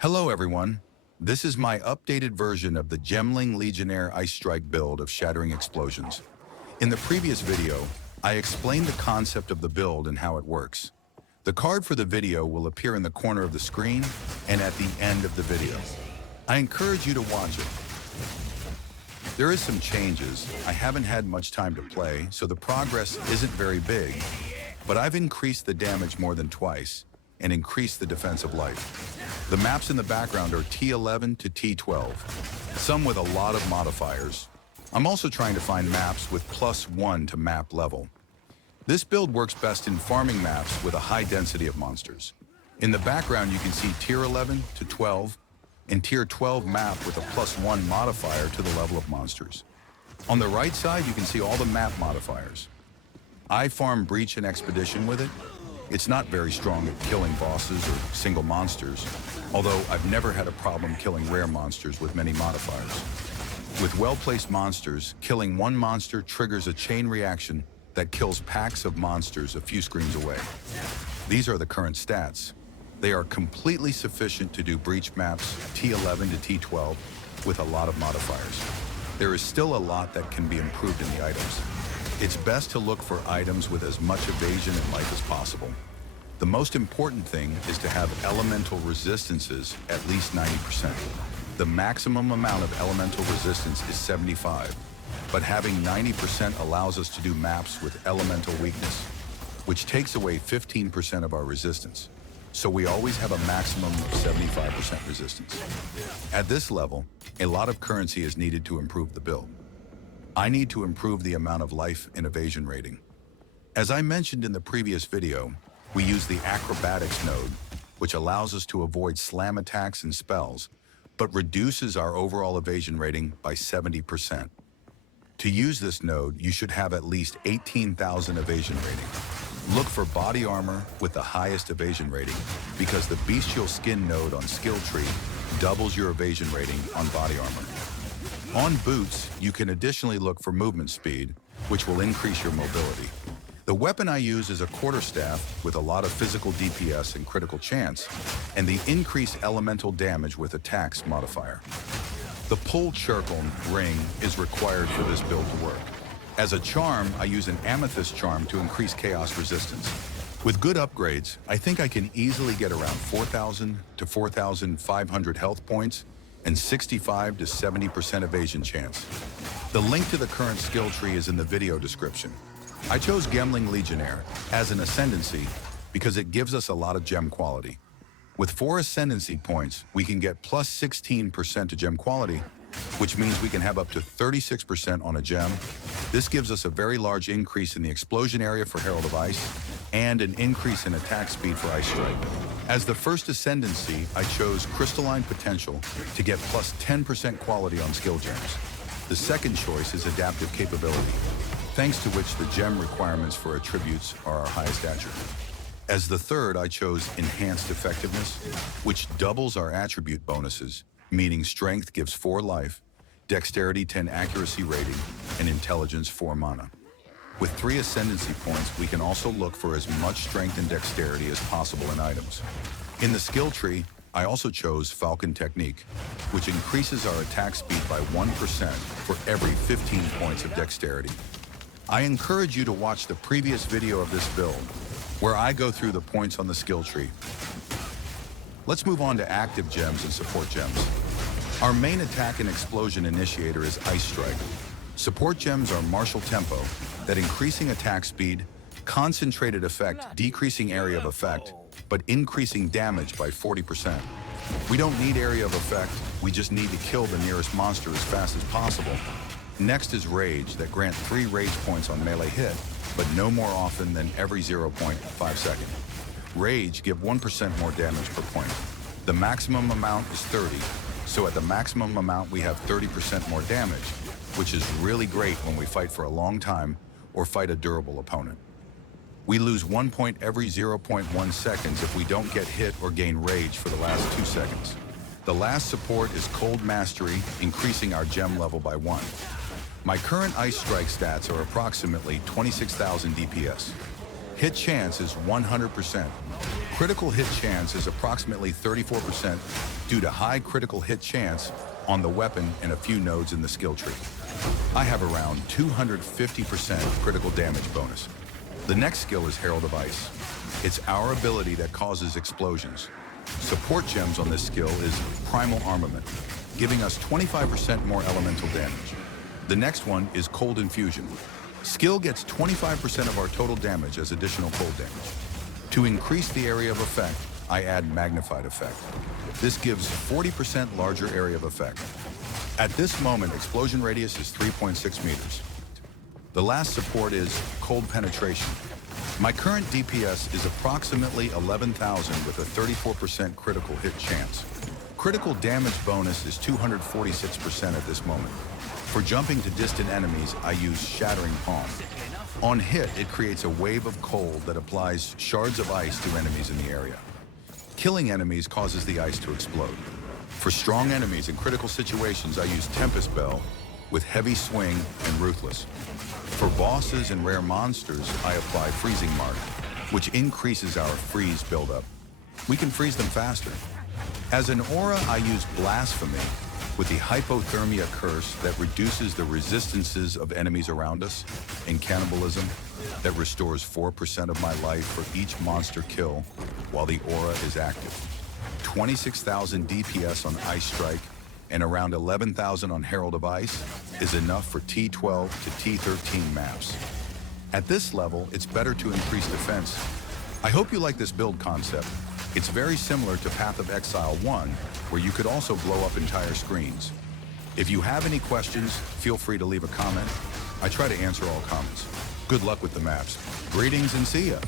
Hello everyone, this is my updated version of the Gemling Legionnaire Ice Strike build of Shattering Explosions. In the previous video, I explained the concept of the build and how it works. The card for the video will appear in the corner of the screen and at the end of the video. I encourage you to watch it. There is some changes. I haven't had much time to play, so the progress isn't very big, but I've increased the damage more than twice and increased the defensive life. The maps in the background are T11 to T12, some with a lot of modifiers. I'm also trying to find maps with +1 to map level. This build works best in farming maps with a high density of monsters. In the background you can see Tier 11 to 12 and Tier 12 map with a +1 modifier to the level of monsters. On the right side you can see all the map modifiers. I farm Breach and Expedition with it. It's not very strong at killing bosses or single monsters, although I've never had a problem killing rare monsters with many modifiers. With well-placed monsters, killing one monster triggers a chain reaction that kills packs of monsters a few screens away. These are the current stats. They are completely sufficient to do Breach maps T11 to T12 with a lot of modifiers. There is still a lot that can be improved in the items. It's best to look for items with as much evasion and life as possible. The most important thing is to have elemental resistances at least 90%. The maximum amount of elemental resistance is 75, but having 90% allows us to do maps with elemental weakness, which takes away 15% of our resistance. So we always have a maximum of 75% resistance. At this level, a lot of currency is needed to improve the build. I need to improve the amount of life and evasion rating. As I mentioned in the previous video, we use the acrobatics node, which allows us to avoid slam attacks and spells, but reduces our overall evasion rating by 70%. To use this node, you should have at least 18,000 evasion rating. Look for body armor with the highest evasion rating, because the bestial skin node on skill tree doubles your evasion rating on body armor. On boots, you can additionally look for movement speed, which will increase your mobility. The weapon I use is a quarterstaff with a lot of physical DPS and critical chance, and the increased elemental damage with attacks modifier. The pull circle ring is required for this build to work. As a charm, I use an amethyst charm to increase chaos resistance. With good upgrades, I think I can easily get around 4,000 to 4,500 health points and 65 to 70% evasion chance. The link to the current skill tree is in the video description. I chose Gemling Legionnaire as an Ascendancy because it gives us a lot of gem quality. With 4 Ascendancy points, we can get plus 16% to gem quality, which means we can have up to 36% on a gem. This gives us a very large increase in the explosion area for Herald of Ice and an increase in attack speed for Ice Strike. As the first Ascendancy, I chose Crystalline Potential to get plus 10% quality on skill gems. The second choice is Adaptive Capability, thanks to which the gem requirements for attributes are our highest attribute. As the third, I chose Enhanced Effectiveness, which doubles our attribute bonuses, meaning Strength gives 4 life, Dexterity 10 accuracy rating, and Intelligence 4 mana. With 3 Ascendancy points, we can also look for as much strength and dexterity as possible in items. In the skill tree, I also chose Falcon Technique, which increases our attack speed by 1% for every 15 points of dexterity. I encourage you to watch the previous video of this build, where I go through the points on the skill tree. Let's move on to active gems and support gems. Our main attack and explosion initiator is Ice Strike. Support gems are Martial Tempo, that increasing attack speed, concentrated effect, decreasing area of effect, but increasing damage by 40%. We don't need area of effect, we just need to kill the nearest monster as fast as possible. Next is Rage, that grant 3 rage points on melee hit, but no more often than every 0.5 seconds. Rage give 1% more damage per point. The maximum amount is 30, so at the maximum amount we have 30% more damage, which is really great when we fight for a long time or fight a durable opponent. We lose 1 point every 0.1 seconds if we don't get hit or gain rage for the last 2 seconds. The last support is Cold Mastery, increasing our gem level by 1. My current Ice Strike stats are approximately 26,000 DPS. Hit chance is 100%. Critical hit chance is approximately 34% due to high critical hit chance on the weapon and a few nodes in the skill tree. I have around 250% critical damage bonus. The next skill is Herald of Ice. It's our ability that causes explosions. Support gems on this skill is Primal Armament, giving us 25% more elemental damage. The next one is Cold Infusion. Skill gets 25% of our total damage as additional cold damage. To increase the area of effect, I add Magnified Effect. This gives 40% larger area of effect. At this moment, explosion radius is 3.6 meters. The last support is Cold Penetration. My current DPS is approximately 11,000 with a 34% critical hit chance. Critical damage bonus is 246% at this moment. For jumping to distant enemies, I use Shattering Palm. On hit, it creates a wave of cold that applies shards of ice to enemies in the area. Killing enemies causes the ice to explode. For strong enemies in critical situations, I use Tempest Bell with Heavy Swing and Ruthless. For bosses and rare monsters, I apply Freezing Mark, which increases our freeze buildup. We can freeze them faster. As an aura, I use Blasphemy with the Hypothermia Curse that reduces the resistances of enemies around us, and Cannibalism that restores 4% of my life for each monster kill while the aura is active. 26,000 DPS on Ice Strike and around 11,000 on Herald of Ice is enough for T12 to T13 maps. At this level, it's better to increase defense. I hope you like this build concept. It's very similar to Path of Exile 1, where you could also blow up entire screens. If you have any questions, feel free to leave a comment. I try to answer all comments. Good luck with the maps. Greetings and see ya!